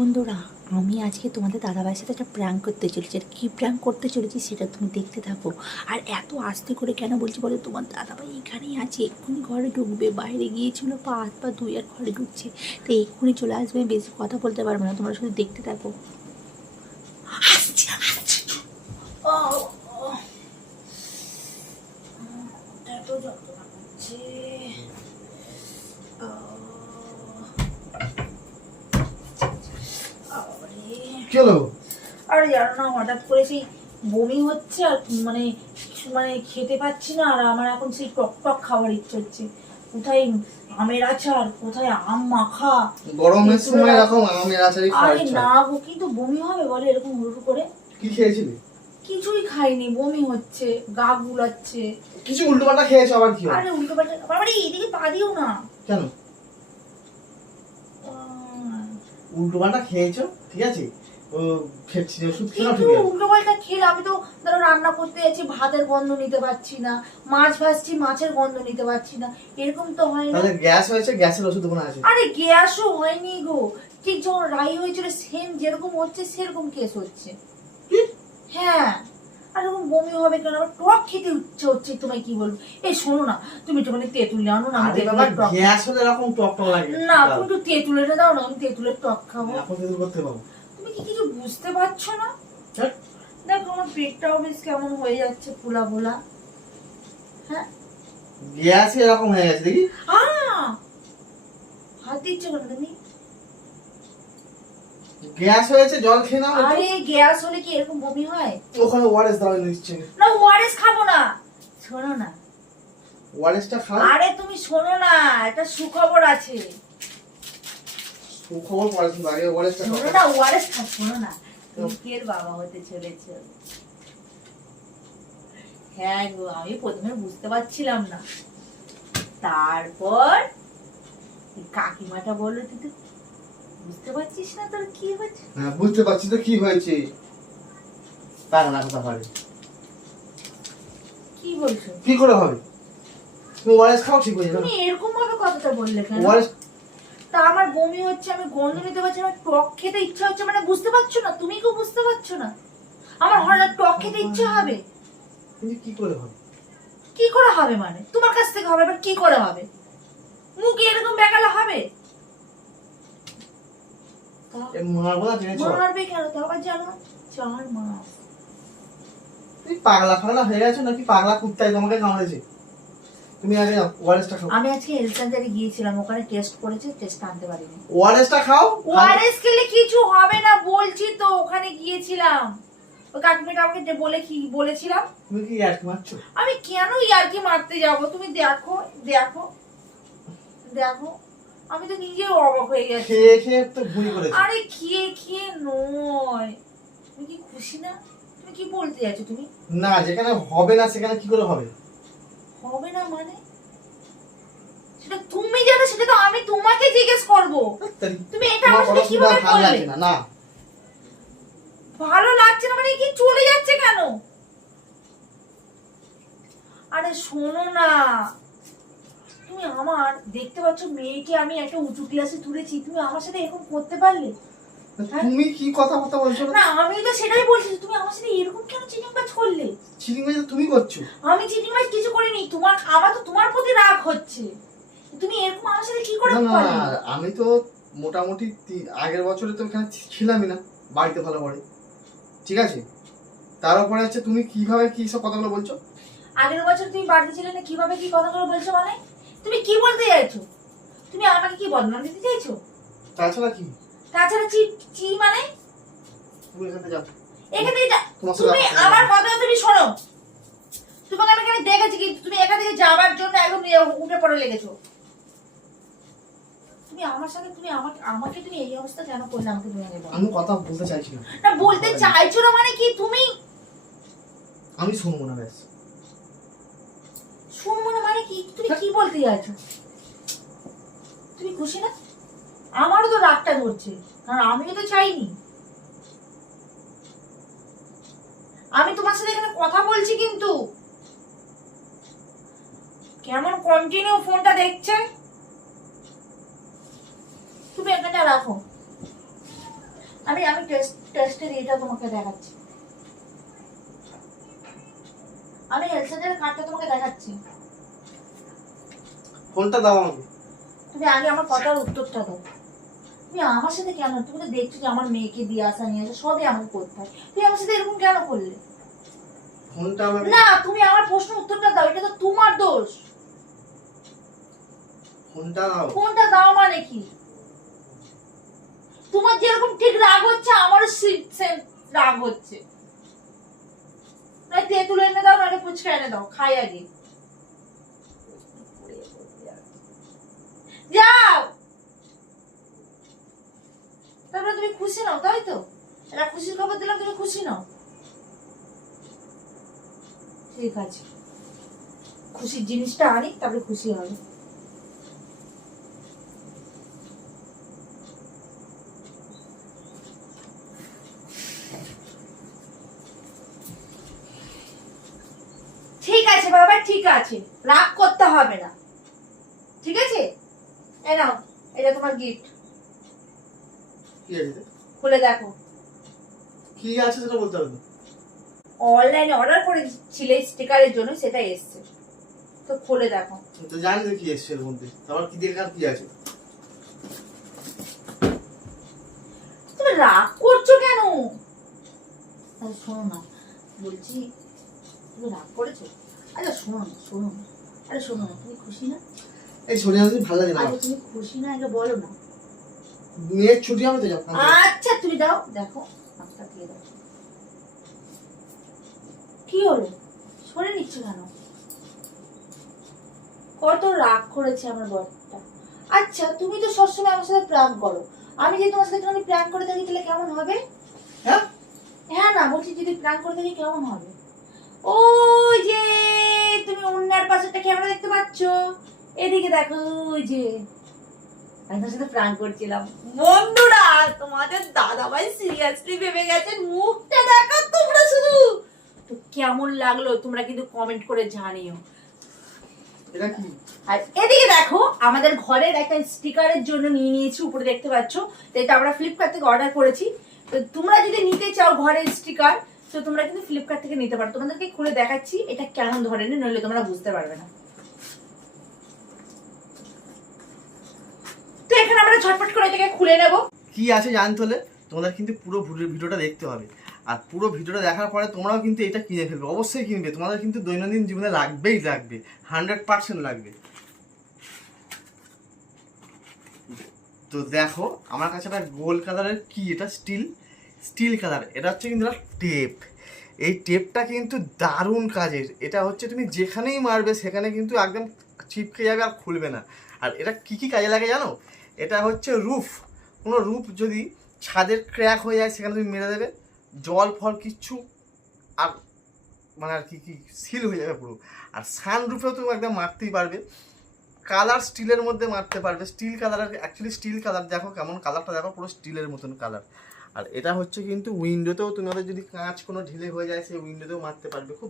বন্ধুরা, আমি আজকে তোমাদের দাদাভাইয়ের সাথে একটা প্র্যাঙ্ক করতে চলেছি। আর কী প্র্যাঙ্ক করতে চলেছি সেটা তুমি দেখতে থাকো। আর এত আস্তে করে কেন বলছি বলো, তোমার দাদাভাই এখানেই আছে, এক্ষুনি ঘরে ঢুকবে। বাইরে গিয়েছিল পা হাত পা ধুয়ে আর ঘরে ঢুকছে, তো এক্ষুনি চলে আসবে। বেশি কথা বলতে পারবে না, তোমরা শুধু দেখতে থাকো। ও এত যন্ত্রণা করছে। কি হলো? আর জানো না, হঠাৎ করে সেই বমি হচ্ছে আর মানে মানে খেতে পাচ্ছি না। আর আমার এখন সেই টক টক খাওয়ার ইচ্ছে হচ্ছে। কোথায় আমের আচার, কোথায় আম মাখা। গরমের সময় এরকম আমের আচারই খাওয়া আরে ইচ্ছা। না গো, কিন্তু বমি হবে বলে এরকম হুড় করে? কি খেয়েছিলি? কিছুই খাইনি, বমি হচ্ছে, গা গুলাচ্ছে। কিছু উল্টোপাল্টা খেয়েছো আবার কি? আরে উল্টো পাল্টা, আরে এইদিকে পা দিও না। কেন উল্টোপাল্টা খেয়েছো? ঠিক আছে, ও খেয়েছি ওষুধ খেলাম ঠিক আছে। উল্টো পাল্টা খেলে আমি তো ধরো রান্না করতে যাচ্ছি, ভাতের গন্ধ নিতে পারছি না। মাছ ভাজছি, মাছের গন্ধ নিতে পারছি না। এরকম তো হয় না। তাহলে গ্যাস হয়েছে, গ্যাসের ওষুধ মনে আছে? আরে গ্যাসও হয়নি গো, ঠিক যখন রাই হয়েছিল সেম যেরকম হচ্ছে সেরকম কেস হচ্ছে। হ্যাঁ, আর এরকম বমি হবে কেন? আবার টক খেতে ইচ্ছে হচ্ছে, তোমায় কি বলবো। এই শোনো না, তুমি একটুখানি তেঁতুল আনো না। আরে বাবা, গ্যাস হলে এরকম টক টক লাগে না, তুমি একটু তেঁতুল এনে দাও না, আমি তেঁতুলের টক খাবো। এখন তেঁতুল করতে পাবো? তুমি কি কিছু বুঝতে পারছো না? দেখো আমার পেটটাও বেশ কেমন হয়ে যাচ্ছে, ফোলা ফোলা। হ্যাঁ, গ্যাস এরকম হয়ে গেছে দেখি। হাত দিচ্ছ কেন তুমি? গ্যাস হয়েছে, জল খেয়ে নাও। আরে গ্যাস হলে কি এরকম বমি হয়? ওখানে ওআরএস দাও নিশ্চয়। না, ওআরএস খাবো না। শোনো না, ওআরএসটা খাও। আরে তুমি শোনো না, একটা সুখবর আছে। সুখবর পরে শুনবো, আগে ওআরএসটা খাও। শোনো না, ওআরএস খাও। শোনো না, তুমি কে বাবা হতে চলেছো। হ্যাঁ গো, আমি প্রথমে বুঝতে পারছিলাম না, তারপর কাকিমাটা বললো তুই তো বুঝতে পারছিস না তোর কি হয়েছে। হ্যাঁ, বুঝতে পারছি তো কি হয়েছে। পাগলা কথা পারে। কি বলছো? কি করে হবে? তুমি ওআরএস খাও, ঠিক হয়ে যাবে। তুমি এরকম ভাবে কথাটা বললে কেন? ওআরএস তা আমার বমি হচ্ছে, আমি গন্ধ নিতে পারছি না, টক খেতে ইচ্ছা হচ্ছে, মানে বুঝতে পারছো না? তুমি কেউ বুঝতে পারছো না আমার হঠাৎ টক খেতে ইচ্ছে হবে? কিন্তু কি করে হবে? কি করে হবে মানে? তোমার কাছ থেকে হবে, আবার কি করে হবে? মুখে এরকম বেকালা হবে? মারবো না, ঠিক আছে? মারবে কেন? তো আবার জানো 4 মাস। তুমি পাগলা ফাগলা হয়ে গেছো নাকি? পাগলা কুত্তায় তোমাকে কামড়েছে? তুমি আগে ওআরএসটা খাও। আমি আজকে হেলথ সেন্টারে গিয়েছিলাম, ওখানে টেস্ট করেছে, টেস্ট আনতে পারিনি। ওআরএসটা খাও। ওআরএস খেলে কিছু হবে না বলছি তো, ওখানে গিয়েছিলাম। ওই কাকিমাটা আমাকে বলে কি বলেছিলাম। তুমি কি ইয়ার্কি মারছো? আমি কেন ইয়ার্কি মারতে যাব? তুমি দেখো দেখো দেখো, আমি তো নিজেও অবাক হয়ে গেছি। খেয়ে খেয়ে তো ভুঁড়ি করেছো। আরে খেয়ে খেয়ে নয়, তুমি কি খুশি না? তুমি কি বলতে যাচ্ছো তুমি? না, যেখানে হবে না সেখানে কি করে হবে? হবে না মানে? সেটা তুমি জানো, সেটা তো আমি তোমাকে জিজ্ঞেস করব। তুমি এটা আমার সাথে কিভাবে করলে? না, ভালো লাগছে না মানে কি চলে যাচ্ছে কেন? আরে শোনো না, তুমি আমার দেখতে পাচ্ছ মেয়েকে আমি একটা উঁচু ক্লাসে তুলেছি, তুমি আমার সাথে এরকম করতে পারলে? তুমি কি কথা বলছো? না, আমি তো সেটাই বলছি, তুমি আমার সাথে এরকম কেন চিটিংবাজ করলে? চিটিংবাজ তুমি করছো। আমি চিটিংবাজ কিছু করিনি, তোমার আমার তো তোমার প্রতি রাগ হচ্ছে। তুমি এরকম আমার সাথে কি করে না, পারলে? আমি তো মোটামুটি আগের বছরে তো এখানে ছিলামই না, বাড়িতে ভালো করে, ঠিক আছে? তার উপরে হচ্ছে তুমি কিভাবে কি সব কথাগুলো বলছো? আগের বছর তুমি বাড়িতে ছিলে না, কিভাবে কি কথাগুলো বলছো মানে? তুমি কি বলতে চাইছো? তুমি আমাকে কি বদনাম দিতে চাইছো? তাছাড়া কি? তাছাড়া চি মানে? তুমি এখান থেকে যাও। এখান থেকে তোমার সাথে তুমি আমার কথা তুমি শোনো। তোমাকে আমি এখানে দেখেছি, কিন্তু তুমি এখান থেকে যাওয়ার জন্য একদম উঠে পড়ে লেগেছো। তুমি আমার সাথে তুমি আমাকে তুমি এই অবস্থা কেন করলে? আমাকে তুমি আগে বলো। আমি কথা বলতে চাইছি না। না, বলতে চাইছো না মানে কি? তুমি আমি শুনবো না, ব্যাস। শুনবো না মানে কি? তুমি কি বলতে চাইছো? তুমি খুশি না? আমারও তো রাগটা ধরছে, কারণ আমিও তো চাইনি। আমি তোমার সাথে এখানে কথা বলছি, কিন্তু কেমন কন্টিনিউ ফোনটা দেখছে। তুমি এখানটা রাখো। আমি আমি টেস্টের এটা তোমাকে দেখাচ্ছি, আমি হেলথ সেন্টারের কার্ডটা তোমাকে দেখাচ্ছি। ফোনটা দাও আমাকে। তুমি আগে আমার কথার উত্তরটা দাও। তুমি আমার সাথে কেন, তুমি তো দেখছো যে আমার মেয়েকে দিয়ে আসা নিয়ে আসা সবই আমাকে করতে হয়, তুমি আমার সাথে এরকম কেন করলে? ফোনটা আমাকে না, তুমি আমার প্রশ্ন উত্তরটা দাও, এটা তো তোমার দোষ। ফোনটা দাও। ফোনটা দাও মানে কি? তোমার যেরকম ঠিক রাগ হচ্ছে আমারও সেম রাগ হচ্ছে। নয় তেঁতুল এনে দাও, নয় ফুচকা এনে দাও, খাই আগে। যাও। তারপরে তুমি খুশি নাও, তাই তো? এটা খুশির খবর দিলাম, তুমি খুশি নাও। ঠিক আছে, খুশির জিনিসটা আনি, তারপরে খুশি হবে। ঠিক আছে বাবা, ঠিক আছে, রাগ করতে হবে না, ঠিক আছে? এই নাও, এটা তোমার গিফট, কি আছে? খুলে দেখো। কি আছে সেটা বলতে হবে। অনলাইনে অর্ডার করেছিলে স্টিকারের জন্য, সেটা এসছে, তো খুলে দেখো। তো জানি তো কি এসছে এর মধ্যে, তারপর কি দেখার কি আছে? তুমি রাগ করছো কেন? আরে শোনো না, বলছি তুমি রাগ করেছো? আরে শোনো না, শোনো না, আরে শোনো না, তুমি খুশি না? এই শনি আমি ভালো লাগে না। আরে তুমি খুশি না, আগে বলো না। মেয়ের ছুটি হবে তো যাব। আচ্ছা তুমি দাও, দেখো হাতটা দিয়ে দাও। কি হলো, সরে নিচ্ছ কেন? কত রাগ করেছে আমার বরটা। আচ্ছা তুমি তো সবসময় আমার সাথে প্র্যাঙ্ক করো, আমি যদি তোমার সাথে একটুখানি প্র্যাঙ্ক করে থাকি তাহলে কেমন হবে? হ্যাঁ হ্যাঁ না, বলছি যদি প্র্যাঙ্ক করে থাকি কেমন হবে? ওই যে তুমি অন্যার পাশেটা ক্যামেরা দেখতে পাচ্ছ, এদিকে দেখো, ওই যে আমি তোমার সাথে প্র্যাঙ্ক করছিলাম। বন্ধুরা, তোমাদের দাদাভাই সিরিয়াসলি ভেবে গেছেন, মুখটা দেখো তোমরা শুধু। তো কেমন লাগলো তোমরা কিন্তু কমেন্ট করে জানিও। এটা কি? আর এদিকে দেখো, আমাদের ঘরের একটা স্টিকারের জন্য নিয়ে নিয়েছি, উপরে দেখতে পাচ্ছ, তো এটা আমরা ফ্লিপকার্ট থেকে অর্ডার করেছি। তো তোমরা যদি নিতে চাও ঘরের স্টিকার, তো তোমরা কিন্তু ফ্লিপকার্ট থেকে নিতে পারো। তোমাদেরকে খুলে দেখাচ্ছি এটা কেমন ধরনের, নইলে তোমরা বুঝতে পারবে না। তো এখানে আমরা ঝটপট করে এটাকে খুলে নেব। কি আছে জানতে হলে তোমাদের কিন্তু পুরো ভিডিওটা দেখতে হবে, আর পুরো ভিডিওটা দেখার পরে তোমরাও কিন্তু এটা কিনে ফেলবে, অবশ্যই কিনবে, তোমাদের কিন্তু দৈনন্দিন জীবনে লাগবেই লাগবে, 100% লাগবে। তো দেখো আমার কাছে একটা গোল কালারের কি, এটা স্টিল কালার, এটা হচ্ছে কিন্তু টেপ। এই টেপটা কিন্তু দারুণ কাজের, এটা হচ্ছে তুমি যেখানেই মারবে সেখানে কিন্তু একদম চিপকে যাবে আর খুলবে না। আর এটা কি কি কাজে লাগে জানো? এটা হচ্ছে কোনো রুফ যদি ছাদের ক্র্যাক হয়ে যায় সেখানে তুমি মেরে দেবে, জল ফল কিচ্ছু আর মানে আর কি সিল হয়ে যাবে পুরো। আর সানরুফেও তুমি একদম মারতেই পারবে, কালার স্টিলের মধ্যে মারতে পারবে, steel colour, actually steel colour, দেখো কেমন কালারটা, দেখো পুরো স্টিলের মতন কালার। আর এটা হচ্ছে কিন্তু উইন্ডোতেও তোমাদের যদি কাঁচ কোনো ঢিলে হয়ে যায় সেই উইন্ডোতেও মারতে পারবে, খুব